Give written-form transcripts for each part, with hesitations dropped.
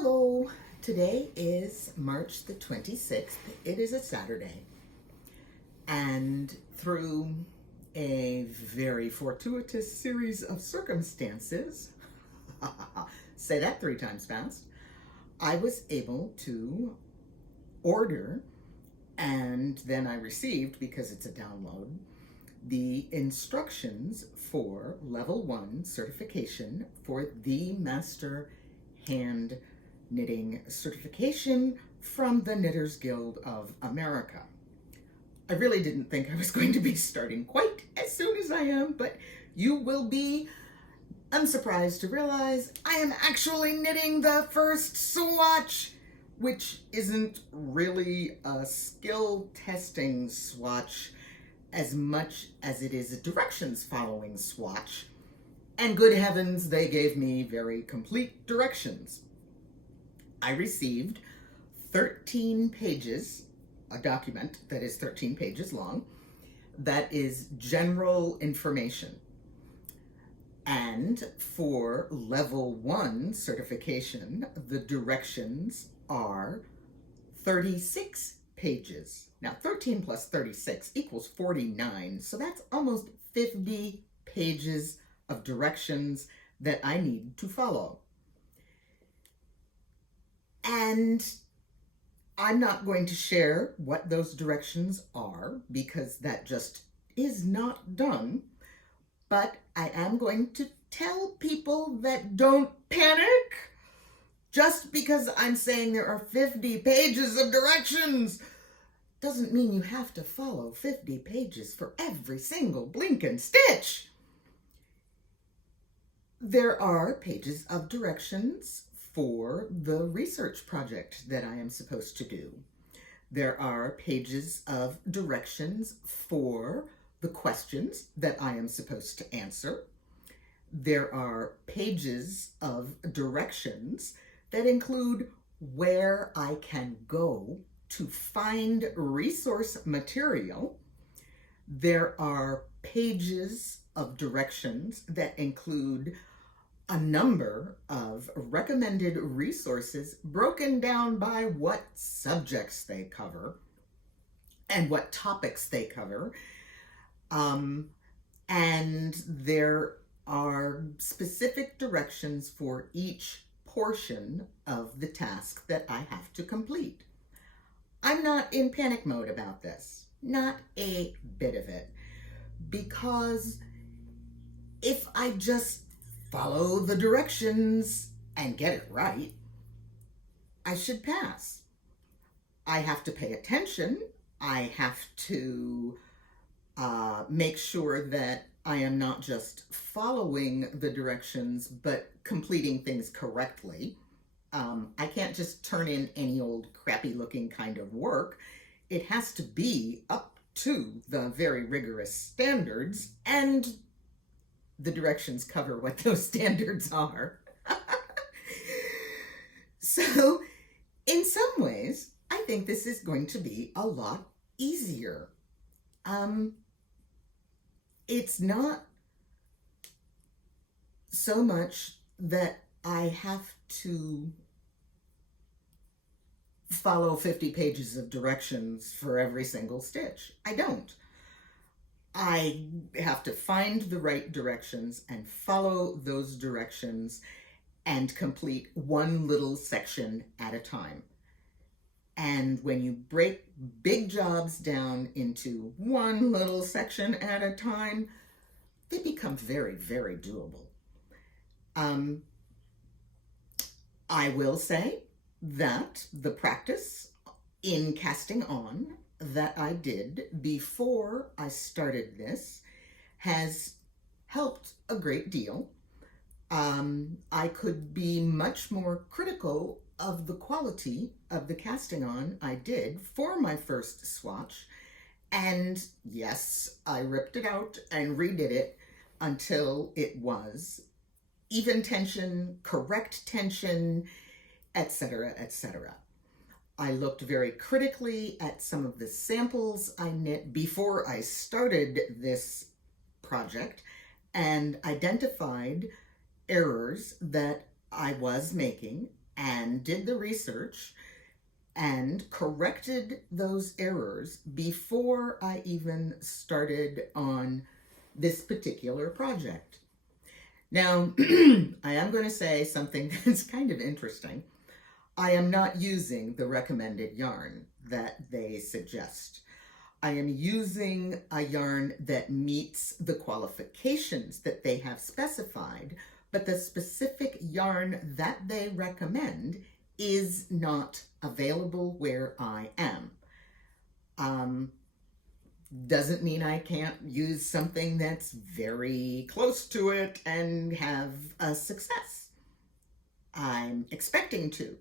Hello, today is March the 26th. It is a Saturday. And through a very fortuitous series of circumstances, say that 3 times fast, I was able to order, and then I received, because it's a download, the instructions for Level 1 certification for the Master Hand Knitting certification from the Knitters Guild of America. I really didn't think I was going to be starting quite as soon as I am, but you will be unsurprised to realize I am actually knitting the first swatch, which isn't really a skill testing swatch as much as it is a directions following swatch. And good heavens, they gave me very complete directions. I received 13 pages, a document that is 13 pages long, that is general information. And for Level 1 certification, the directions are 36 pages. Now, 13 plus 36 equals 49, so that's almost 50 pages of directions that I need to follow. And I'm not going to share what those directions are because that just is not done, but I am going to tell people that don't panic. Just because I'm saying there are 50 pages of directions doesn't mean you have to follow 50 pages for every single blinking stitch. There are pages of directions for the research project that I am supposed to do. There are pages of directions for the questions that I am supposed to answer. There are pages of directions that include where I can go to find resource material. There are pages of directions that include a number of recommended resources broken down by what subjects they cover and what topics they cover. And there are specific directions for each portion of the task that I have to complete. I'm not in panic mode about this, not a bit of it, because if I just follow the directions and get it right, I should pass. I have to pay attention. I have to make sure that I am not just following the directions, but completing things correctly. I can't just turn in any old crappy looking kind of work. It has to be up to the very rigorous standards, and the directions cover what those standards are. So, in some ways, I think this is going to be a lot easier. It's not so much that I have to follow 50 pages of directions for every single stitch. I don't. I have to find the right directions and follow those directions and complete one little section at a time. And when you break big jobs down into one little section at a time, they become very, very doable. I will say that the practice in casting on that I did before I started this has helped a great deal. I could be much more critical of the quality of the casting on I did for my first swatch, and yes, I ripped it out and redid it until it was even tension, correct tension, etc., etc. I looked very critically at some of the samples I knit before I started this project and identified errors that I was making and did the research and corrected those errors before I even started on this particular project. Now, I am going to say something that's kind of interesting. I am not using the recommended yarn that they suggest. I am using a yarn that meets the qualifications that they have specified, but the specific yarn that they recommend is not available where I am. Doesn't mean I can't use something that's very close to it and have a success. I'm expecting to.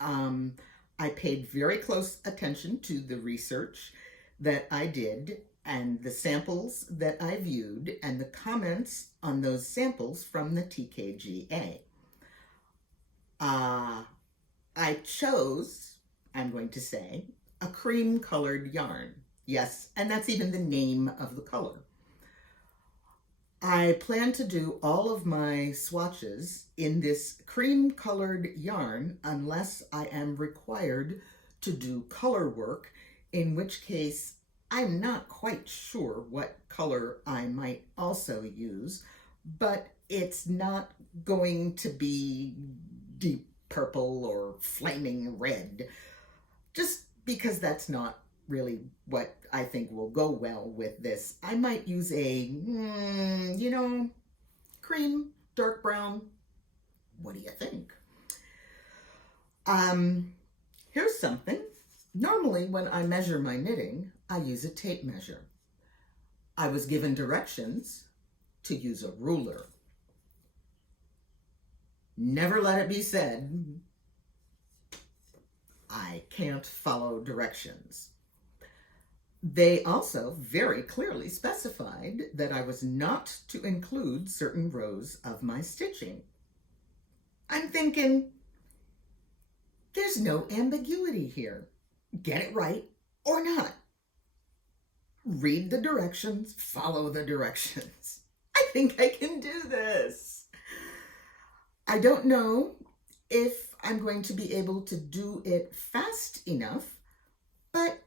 I paid very close attention to the research that I did and the samples that I viewed and the comments on those samples from the TKGA. I chose, I'm going to say, a cream-colored yarn. Yes, and that's even the name of the color. I plan to do all of my swatches in this cream-colored yarn unless I am required to do color work, in which case I'm not quite sure what color I might also use, but it's not going to be deep purple or flaming red, just because that's not really what I think will go well with this. I might use a, cream, dark brown. What do you think? Here's something. Normally when I measure my knitting, I use a tape measure. I was given directions to use a ruler. Never let it be said, I can't follow directions. They also very clearly specified that I was not to include certain rows of my stitching. I'm thinking, there's no ambiguity here. Get it right or not. Read the directions, follow the directions. I think I can do this. I don't know if I'm going to be able to do it fast enough, but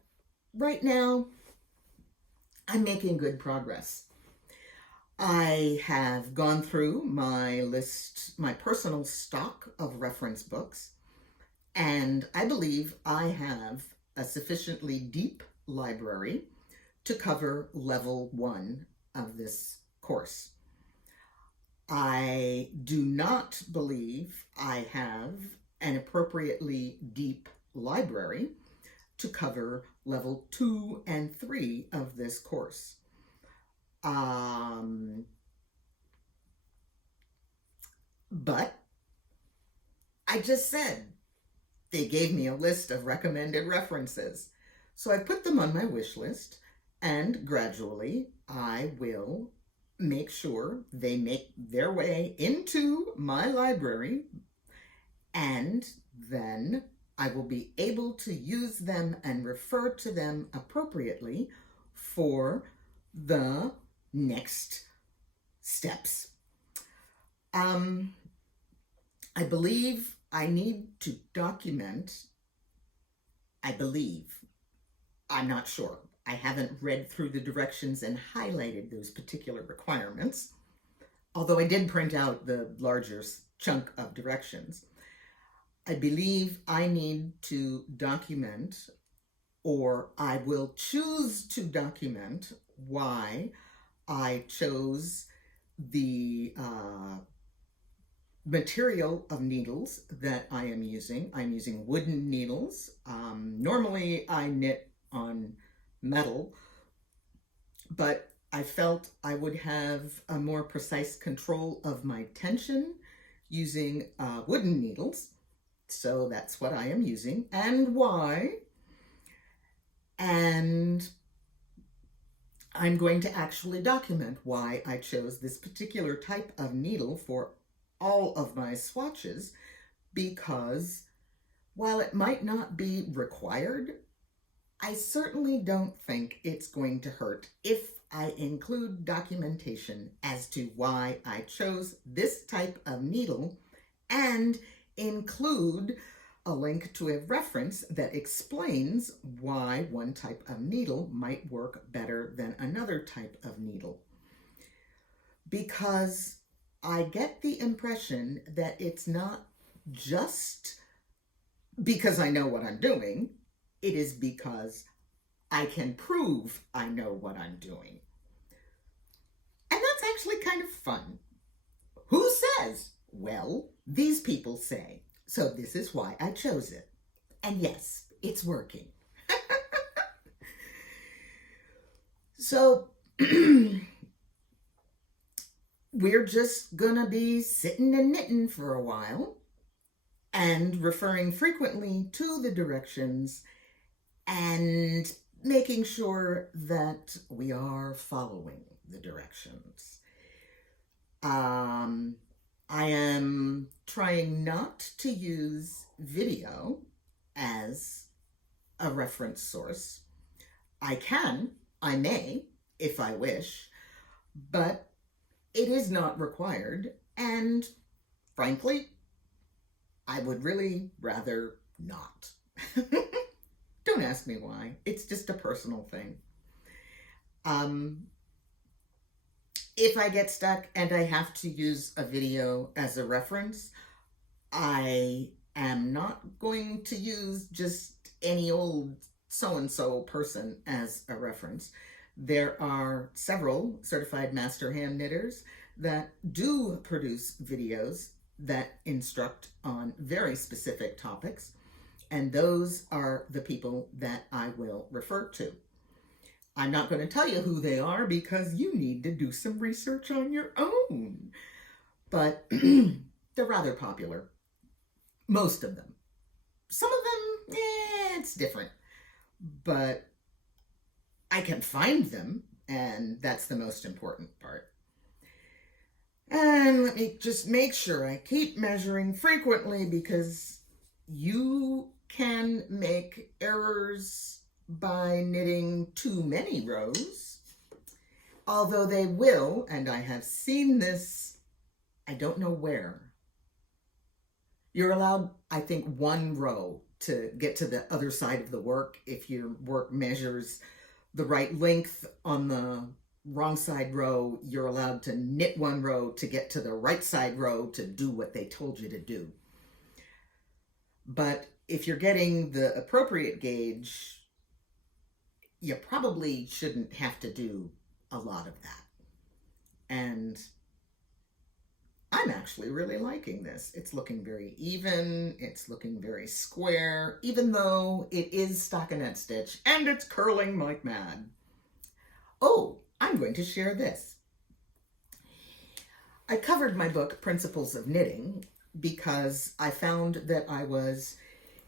right now I'm making good progress. I have gone through my list, my personal stock of reference books, and I believe I have a sufficiently deep library to cover level 1 of this course. I do not believe I have an appropriately deep library to cover level 2 and 3 of this course. But I just said they gave me a list of recommended references. So I put them on my wish list, and gradually I will make sure they make their way into my library, and then I will be able to use them and refer to them appropriately for the next steps. I believe I need to document, I'm not sure. I haven't read through the directions and highlighted those particular requirements, although I did print out the larger chunk of directions. I believe I need to document, or I will choose to document, why I chose the material of needles that I am using. I'm using wooden needles. Normally I knit on metal, but I felt I would have a more precise control of my tension using wooden needles. So that's what I am using, and why. And I'm going to actually document why I chose this particular type of needle for all of my swatches, because while it might not be required, I certainly don't think it's going to hurt if I include documentation as to why I chose this type of needle, and include a link to a reference that explains why one type of needle might work better than another type of needle. Because I get the impression that it's not just because I know what I'm doing, it is because I can prove I know what I'm doing. And that's actually kind of fun. Who says? Well, these people say. So this is why I chose it. And yes, it's working. So we're just gonna be sitting and knitting for a while and referring frequently to the directions and making sure that we are following the directions. I am trying not to use video as a reference source. I may, if I wish, but it is not required, and frankly, I would really rather not. Don't ask me why. It's just a personal thing. If I get stuck and I have to use a video as a reference, I am not going to use just any old so-and-so person as a reference. There are several certified master hand knitters that do produce videos that instruct on very specific topics, and those are the people that I will refer to. I'm not going to tell you who they are because you need to do some research on your own. But they're rather popular. Most of them. Some of them, it's different. But I can find them, and that's the most important part. And let me just make sure I keep measuring frequently, because you can make errors by knitting too many rows, although they will, and I have seen this, I don't know where. You're allowed, I think, 1 row to get to the other side of the work if your work measures the right length on the wrong side row. You're allowed to knit 1 row to get to the right side row to do what they told you to do. But if you're getting the appropriate gauge, you probably shouldn't have to do a lot of that. And I'm actually really liking this. It's looking very even. It's looking very square, even though it is stockinette stitch and it's curling like mad. Oh, I'm going to share this. I covered my book, Principles of Knitting, because I found that I was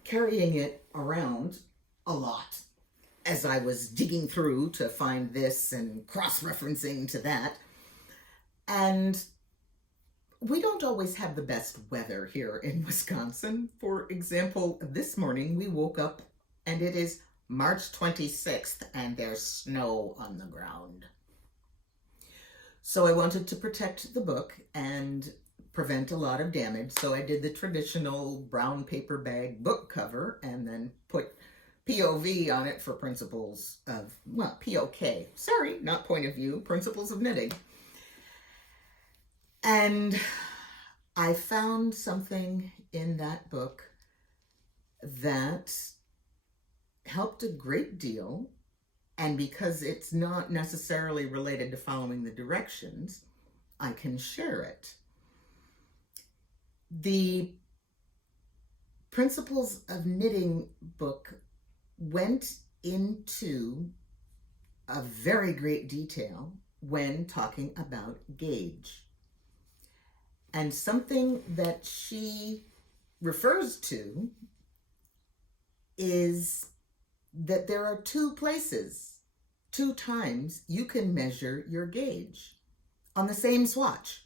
carrying it around a lot as I was digging through to find this and cross-referencing to that. And we don't always have the best weather here in Wisconsin. For example, this morning we woke up and it is March 26th and there's snow on the ground. So I wanted to protect the book and prevent a lot of damage. So I did the traditional brown paper bag book cover and then put POV on it for principles of, well, POK. Sorry, not point of view, principles of knitting. And I found something in that book that helped a great deal. And because it's not necessarily related to following the directions, I can share it. The Principles of Knitting book went into a very great detail when talking about gauge. And something that she refers to is that there are 2 places, 2 times you can measure your gauge on the same swatch.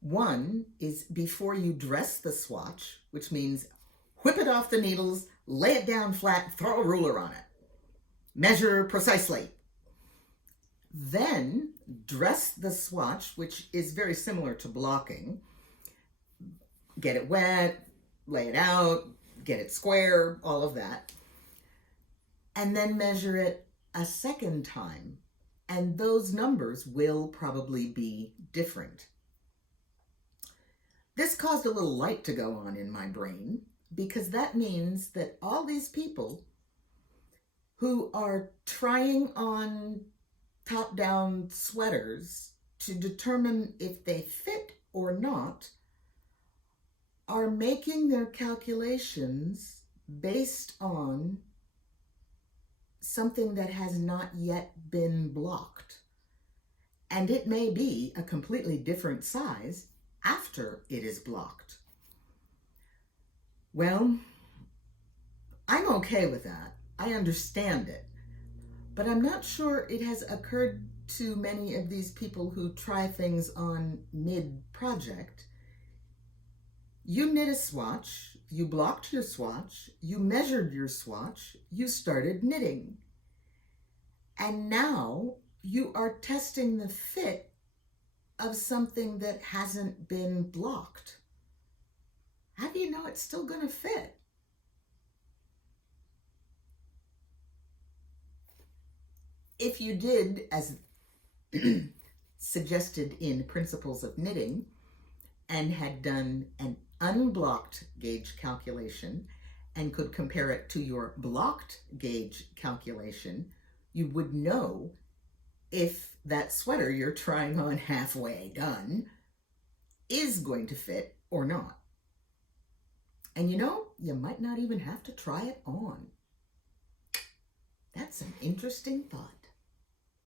One is before you dress the swatch, which means whip it off the needles, lay it down flat, throw a ruler on it. Measure precisely. Then dress the swatch, which is very similar to blocking, get it wet, lay it out, get it square, all of that, and then measure it a second time. And those numbers will probably be different. This caused a little light to go on in my brain, because that means that all these people who are trying on top-down sweaters to determine if they fit or not are making their calculations based on something that has not yet been blocked. And it may be a completely different size after it is blocked. Well, I'm okay with that. I understand it. But I'm not sure it has occurred to many of these people who try things on mid-project. You knit a swatch, you blocked your swatch, you measured your swatch, you started knitting. And now you are testing the fit of something that hasn't been blocked. How do you know it's still going to fit? If you did, as suggested in Principles of Knitting, and had done an unblocked gauge calculation and could compare it to your blocked gauge calculation, you would know if that sweater you're trying on halfway done is going to fit or not. And you know, you might not even have to try it on. That's an interesting thought.